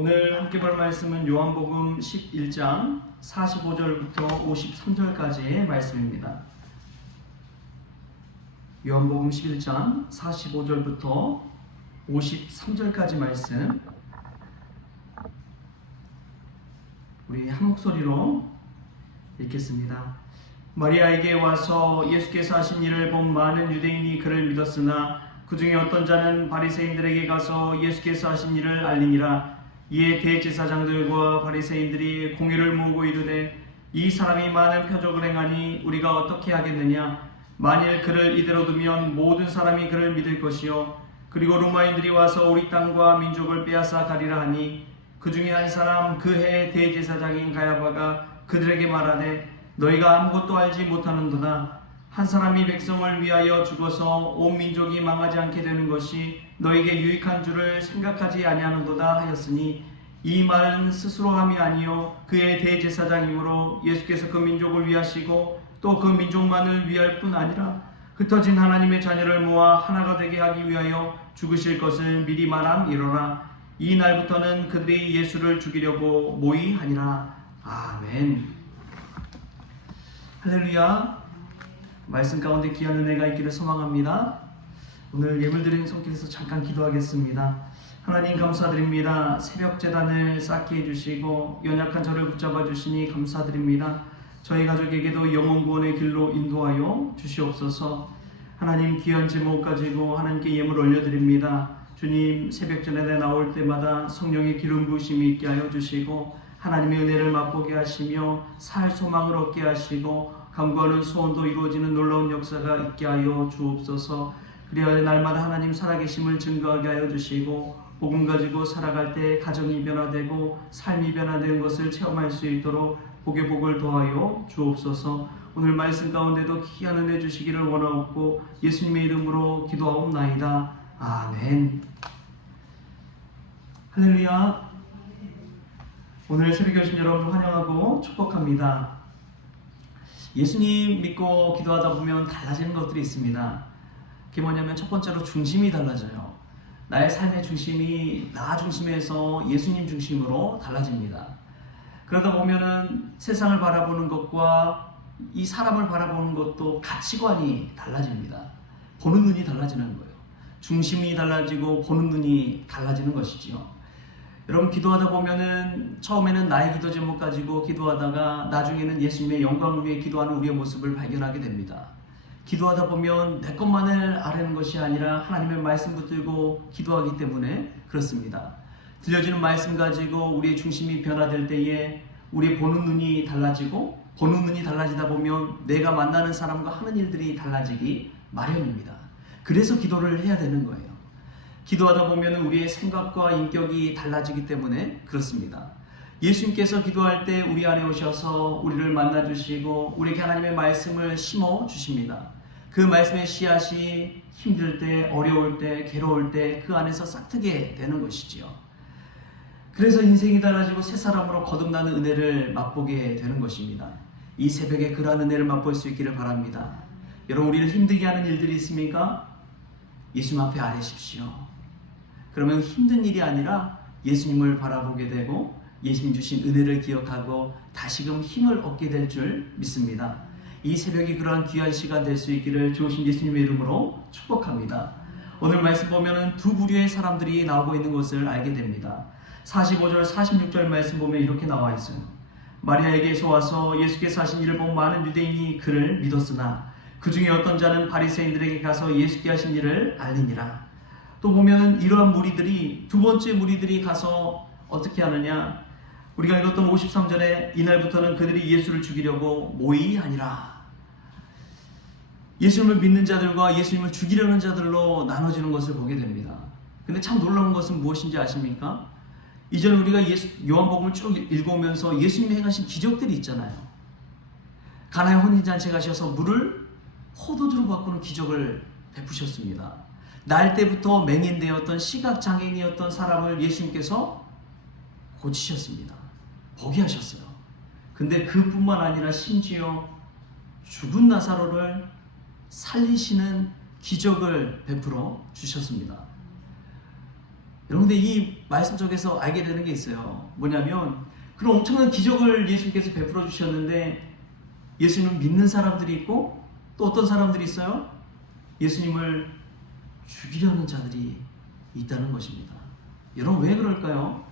오늘 함께 볼 말씀은 요한복음 11장 45절부터 53절까지의 말씀입니다. 요한복음 11장 45절부터 53절까지 말씀, 우리 한 목소리로 읽겠습니다. 마리아에게 와서 예수께서 하신 일을 본 많은 유대인이 그를 믿었으나 그 중에 어떤 자는 바리새인들에게 가서 예수께서 하신 일을 알리니라. 이에 대제사장들과 바리새인들이 공회를 모으고 이르되, 이 사람이 많은 표적을 행하니 우리가 어떻게 하겠느냐? 만일 그를 이대로 두면 모든 사람이 그를 믿을 것이요, 그리고 로마인들이 와서 우리 땅과 민족을 빼앗아 가리라 하니, 그 중에 한 사람 그 해의 대제사장인 가야바가 그들에게 말하되, 너희가 아무것도 알지 못하는도다. 한 사람이 백성을 위하여 죽어서 온 민족이 망하지 않게 되는 것이 너에게 유익한 줄을 생각하지 아니하는도다 하였으니, 이 말은 스스로 함이 아니요 그의 대제사장이므로 예수께서 그 민족을 위하시고 또 그 민족만을 위할 뿐 아니라 흩어진 하나님의 자녀를 모아 하나가 되게 하기 위하여 죽으실 것을 미리 말함이로라. 이 날부터는 그들이 예수를 죽이려고 모의하니라. 아멘. 할렐루야. 말씀 가운데 귀한 은혜가 있기를 소망합니다. 오늘 예물드리는 손길에서 잠깐 기도하겠습니다. 하나님 감사드립니다. 새벽 제단을 쌓게 해주시고 연약한 저를 붙잡아 주시니 감사드립니다. 저희 가족에게도 영혼 구원의 길로 인도하여 주시옵소서. 하나님 귀한 제목 가지고 하나님께 예물 올려드립니다. 주님, 새벽 제단에 나올 때마다 성령의 기름 부으심이 있게 하여 주시고 하나님의 은혜를 맛보게 하시며 살 소망을 얻게 하시고 간구하는 소원도 이루어지는 놀라운 역사가 있게 하여 주옵소서. 그리하여 날마다 하나님 살아계심을 증거하게 하여 주시고 복음 가지고 살아갈 때 가정이 변화되고 삶이 변화되는 것을 체험할 수 있도록 복의 복을 더하여 주옵소서. 오늘 말씀 가운데도 귀한 은혜 주시기를 원하옵고 예수님의 이름으로 기도하옵나이다. 아멘. 할렐루야. 오늘 새벽에 오신 여러분 환영하고 축복합니다. 예수님 믿고 기도하다 보면 달라지는 것들이 있습니다. 그게 뭐냐면 첫 번째로 중심이 달라져요. 나의 삶의 중심이 나 중심에서 예수님 중심으로 달라집니다. 그러다 보면은 세상을 바라보는 것과 이 사람을 바라보는 것도 가치관이 달라집니다. 보는 눈이 달라지는 거예요. 중심이 달라지고 보는 눈이 달라지는 것이지요. 여러분, 기도하다 보면은 처음에는 나의 기도 제목 가지고 기도하다가 나중에는 예수님의 영광을 위해 기도하는 우리의 모습을 발견하게 됩니다. 기도하다 보면 내 것만을 아뢰는 것이 아니라 하나님의 말씀 붙들고 기도하기 때문에 그렇습니다. 들려지는 말씀 가지고 우리의 중심이 변화될 때에 우리의 보는 눈이 달라지고, 보는 눈이 달라지다 보면 내가 만나는 사람과 하는 일들이 달라지기 마련입니다. 그래서 기도를 해야 되는 거예요. 기도하다 보면 우리의 생각과 인격이 달라지기 때문에 그렇습니다. 예수님께서 기도할 때 우리 안에 오셔서 우리를 만나주시고 우리에게 하나님의 말씀을 심어주십니다. 그 말씀의 씨앗이 힘들 때, 어려울 때, 괴로울 때 그 안에서 싹트게 되는 것이지요. 그래서 인생이 달라지고 새 사람으로 거듭나는 은혜를 맛보게 되는 것입니다. 이 새벽에 그러한 은혜를 맛볼 수 있기를 바랍니다. 여러분, 우리를 힘들게 하는 일들이 있습니까? 예수님 앞에 아뢰십시오. 그러면 힘든 일이 아니라 예수님을 바라보게 되고 예수님 주신 은혜를 기억하고 다시금 힘을 얻게 될 줄 믿습니다. 이 새벽이 그러한 귀한 시간 될 수 있기를 좋으신 예수님의 이름으로 축복합니다. 오늘 말씀 보면은 두 부류의 사람들이 나오고 있는 것을 알게 됩니다. 45절 46절 말씀 보면 이렇게 나와 있어요. 마리아에게서 와서 예수께서 하신 일을 본 많은 유대인이 그를 믿었으나 그 중에 어떤 자는 바리새인들에게 가서 예수께 하신 일을 알리니라. 또 보면은 이러한 무리들이, 두 번째 무리들이 가서 어떻게 하느냐? 우리가 읽었던 53절에 이날부터는 그들이 예수를 죽이려고 모의하니라. 예수님을 믿는 자들과 예수님을 죽이려는 자들로 나눠지는 것을 보게 됩니다. 근데 참 놀라운 것은 무엇인지 아십니까? 이전에 우리가 요한복음을 쭉 읽으면서 예수님이 행하신 기적들이 있잖아요. 가나의 혼인잔치에 가셔서 물을 포도주로 바꾸는 기적을 베푸셨습니다. 날 때부터 맹인되었던 시각장애인이었던 사람을 예수님께서 고치셨습니다. 보게 하셨어요. 근데 그뿐만 아니라 심지어 죽은 나사로를 살리시는 기적을 베풀어 주셨습니다. 여러분들 이 말씀 속에서 알게 되는 게 있어요. 뭐냐면 그런 엄청난 기적을 예수님께서 베풀어 주셨는데 예수님을 믿는 사람들이 있고 또 어떤 사람들이 있어요? 예수님을 죽이려는 자들이 있다는 것입니다. 여러분 왜 그럴까요?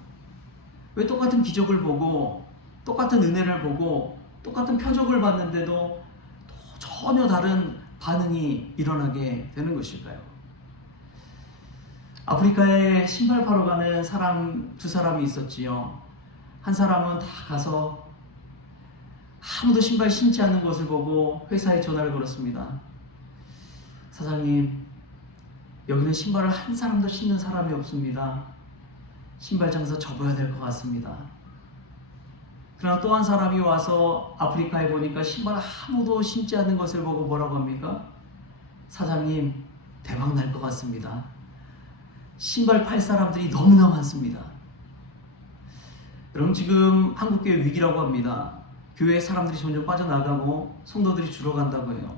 왜 똑같은 기적을 보고 똑같은 은혜를 보고 똑같은 표적을 봤는데도 전혀 다른 반응이 일어나게 되는 것일까요? 아프리카에 신발 파러 가는 사람 두 사람이 있었지요. 한 사람은 다 가서 아무도 신발 신지 않는 것을 보고 회사에 전화를 걸었습니다. 사장님, 여기는 신발을 한 사람도 신는 사람이 없습니다. 신발 장사 접어야 될 것 같습니다. 그러나 또 한 사람이 와서 아프리카에 보니까 신발 아무도 신지 않는 것을 보고 뭐라고 합니까? 사장님, 대박 날 것 같습니다. 신발 팔 사람들이 너무나 많습니다. 여러분 지금 한국교회 위기라고 합니다. 교회 사람들이 점점 빠져나가고 성도들이 줄어간다고 해요.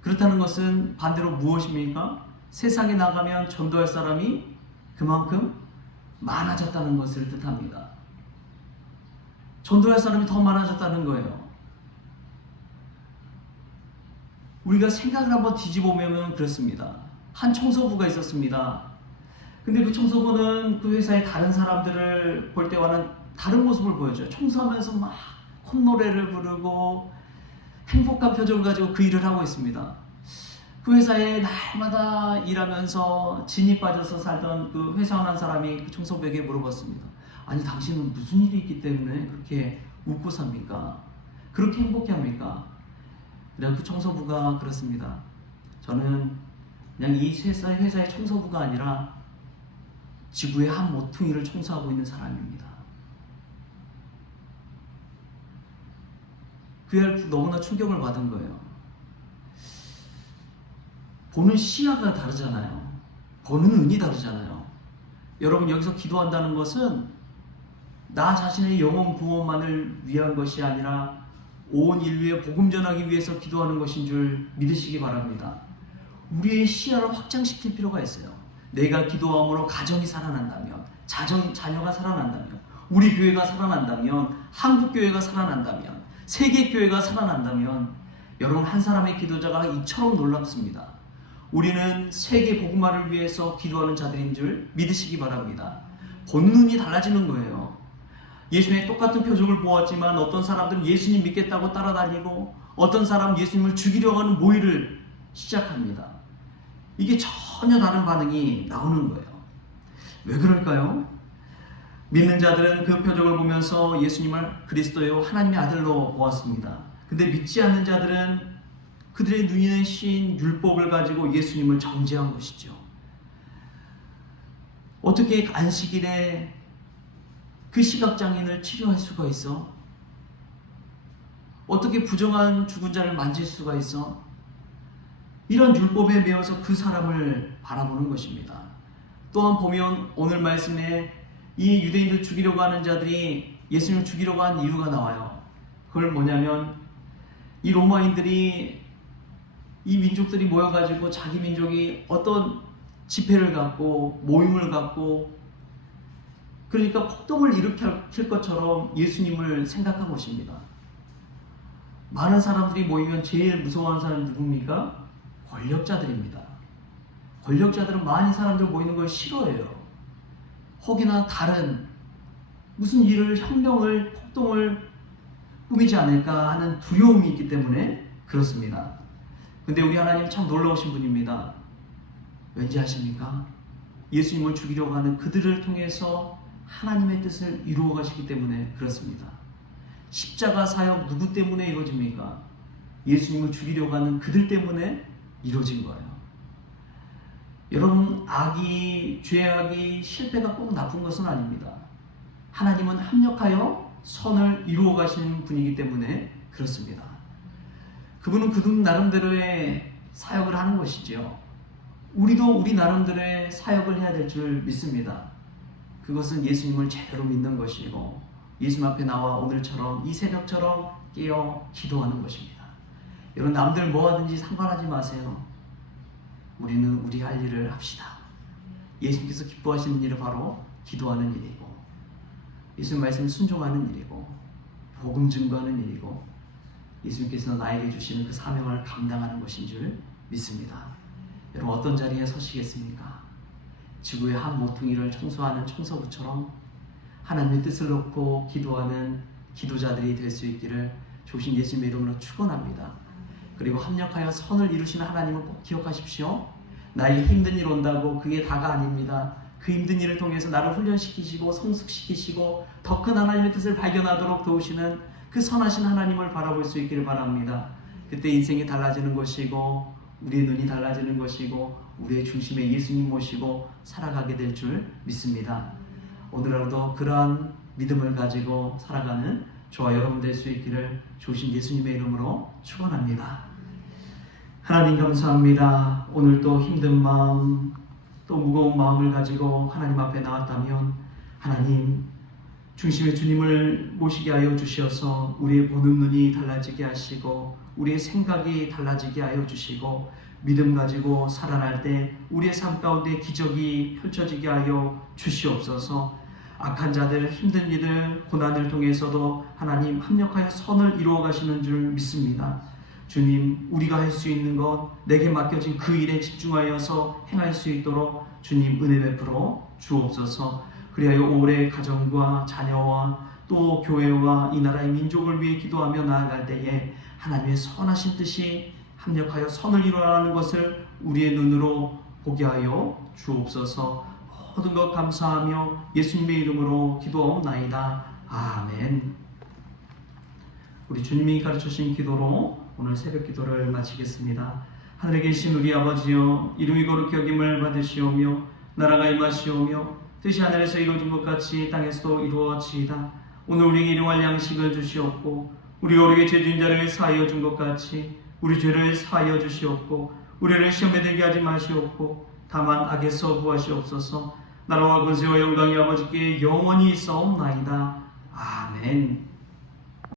그렇다는 것은 반대로 무엇입니까? 세상에 나가면 전도할 사람이 그만큼 많아졌다는 것을 뜻합니다. 전도할 사람이 더 많아졌다는 거예요. 우리가 생각을 한번 뒤집어 보면 그렇습니다. 한 청소부가 있었습니다. 근데 그 청소부는 그 회사의 다른 사람들을 볼 때와는 다른 모습을 보여줘요. 청소하면서 막 콧노래를 부르고 행복한 표정을 가지고 그 일을 하고 있습니다. 그 회사에 날마다 일하면서 진이 빠져서 살던 그 회사원 한 사람이 그 청소부에게 물어봤습니다. 아니 당신은 무슨 일이 있기 때문에 그렇게 웃고 삽니까? 그렇게 행복해합니까? 그냥 그 청소부가 그렇습니다. 저는 그냥 이 회사의 청소부가 아니라 지구의 한 모퉁이를 청소하고 있는 사람입니다. 그에 너무나 충격을 받은 거예요. 보는 시야가 다르잖아요. 보는 눈이 다르잖아요. 여러분 여기서 기도한다는 것은 나 자신의 영혼 구원만을 위한 것이 아니라 온 인류에 복음 전하기 위해서 기도하는 것인 줄 믿으시기 바랍니다. 우리의 시야를 확장시킬 필요가 있어요. 내가 기도함으로 가정이 살아난다면, 자녀가 살아난다면, 우리 교회가 살아난다면, 한국교회가 살아난다면, 세계교회가 살아난다면 여러분 한 사람의 기도자가 이처럼 놀랍습니다. 우리는 세계 복음화를 위해서 기도하는 자들인 줄 믿으시기 바랍니다. 본능이 달라지는 거예요. 예수님의 똑같은 표적을 보았지만 어떤 사람들은 예수님 믿겠다고 따라다니고 어떤 사람은 예수님을 죽이려고 하는 모의를 시작합니다. 이게 전혀 다른 반응이 나오는 거예요. 왜 그럴까요? 믿는 자들은 그 표적을 보면서 예수님을 그리스도요 하나님의 아들로 보았습니다. 근데 믿지 않는 자들은 그들의 눈에 씌인 율법을 가지고 예수님을 정죄한 것이죠. 어떻게 안식일에 그 시각장애인을 치료할 수가 있어? 어떻게 부정한 죽은 자를 만질 수가 있어? 이런 율법에 매여서 그 사람을 바라보는 것입니다. 또한 보면 오늘 말씀에 이 유대인들 죽이려고 하는 자들이 예수님을 죽이려고 한 이유가 나와요. 그걸 뭐냐면 이 로마인들이 이 민족들이 모여가지고 자기 민족이 어떤 집회를 갖고 모임을 갖고 그러니까 폭동을 일으킬 것처럼 예수님을 생각한 것입니다. 많은 사람들이 모이면 제일 무서워하는 사람이 누굽니까? 권력자들입니다. 권력자들은 많은 사람들 모이는 걸 싫어해요. 혹이나 다른 무슨 일을, 혁명을, 폭동을 꾸미지 않을까 하는 두려움이 있기 때문에 그렇습니다. 근데 우리 하나님 참 놀라우신 분입니다. 왠지 아십니까? 예수님을 죽이려고 하는 그들을 통해서 하나님의 뜻을 이루어 가시기 때문에 그렇습니다. 십자가 사역 누구 때문에 이루어집니까? 예수님을 죽이려고 하는 그들 때문에 이루어진 거예요. 여러분, 악이, 죄악이, 실패가 꼭 나쁜 것은 아닙니다. 하나님은 합력하여 선을 이루어 가시는 분이기 때문에 그렇습니다. 그분은 그분 나름대로의 사역을 하는 것이죠. 우리도 우리 나름대로의 사역을 해야 될 줄 믿습니다. 그것은 예수님을 제대로 믿는 것이고 예수님 앞에 나와 오늘처럼 이 새벽처럼 깨어 기도하는 것입니다. 여러분 남들 뭐 하든지 상관하지 마세요. 우리는 우리 할 일을 합시다. 예수님께서 기뻐하시는 일은 바로 기도하는 일이고, 예수님 말씀 순종하는 일이고, 복음 증거하는 일이고, 예수님께서 나에게 주시는 그 사명을 감당하는 것인 줄 믿습니다. 여러분, 어떤 자리에 서시겠습니까? 지구의 한 모퉁이를 청소하는 청소부처럼 하나님의 뜻을 놓고 기도하는 기도자들이 될 수 있기를 조신 예수님의 이름으로 축원합니다. 그리고 합력하여 선을 이루시는 하나님은 꼭 기억하십시오. 나에게 힘든 일 온다고 그게 다가 아닙니다. 그 힘든 일을 통해서 나를 훈련시키시고 성숙시키시고 더 큰 하나님의 뜻을 발견하도록 도우시는 그 선하신 하나님을 바라볼 수 있기를 바랍니다. 그때 인생이 달라지는 것이고, 우리의 눈이 달라지는 것이고, 우리의 중심에 예수님 모시고 살아가게 될 줄 믿습니다. 오늘 하루도 그러한 믿음을 가지고 살아가는 저와 여러분 될 수 있기를 조신 예수님의 이름으로 축원합니다. 하나님 감사합니다. 오늘도 힘든 마음, 또 무거운 마음을 가지고 하나님 앞에 나왔다면 하나님 중심의 주님을 모시게 하여 주셔서 우리의 보는 눈이 달라지게 하시고, 우리의 생각이 달라지게 하여 주시고, 믿음 가지고 살아날 때 우리의 삶 가운데 기적이 펼쳐지게 하여 주시옵소서. 악한 자들, 힘든 이들, 고난을 통해서도 하나님 합력하여 선을 이루어 가시는 줄 믿습니다. 주님, 우리가 할 수 있는 것, 내게 맡겨진 그 일에 집중하여서 행할 수 있도록 주님 은혜 베풀어 주옵소서. 그리하여 올해 가정과 자녀와 또 교회와 이 나라의 민족을 위해 기도하며 나아갈 때에 하나님의 선하신 뜻이 합력하여 선을 이루어가는 것을 우리의 눈으로 보게 하여 주옵소서. 모든 것 감사하며 예수님의 이름으로 기도하옵나이다. 아멘. 우리 주님이 가르쳐주신 기도로 오늘 새벽 기도를 마치겠습니다. 하늘에 계신 우리 아버지여, 이름이 거룩히 여김을 받으시오며 나라가 임하시오며 뜻이 하늘에서 이루어진 것 같이 땅에서도 이루어지이다. 오늘 우리에게 일용할 양식을 주시옵고, 우리가 우리에게 죄진 자를 사하여 준 것 같이 우리 죄를 사하여 주시옵고, 우리를 시험에 들게 하지 마시옵고, 다만 악에서 구하시옵소서. 나라와 권세와 영광이 아버지께 영원히 있사옵나이다. 아멘.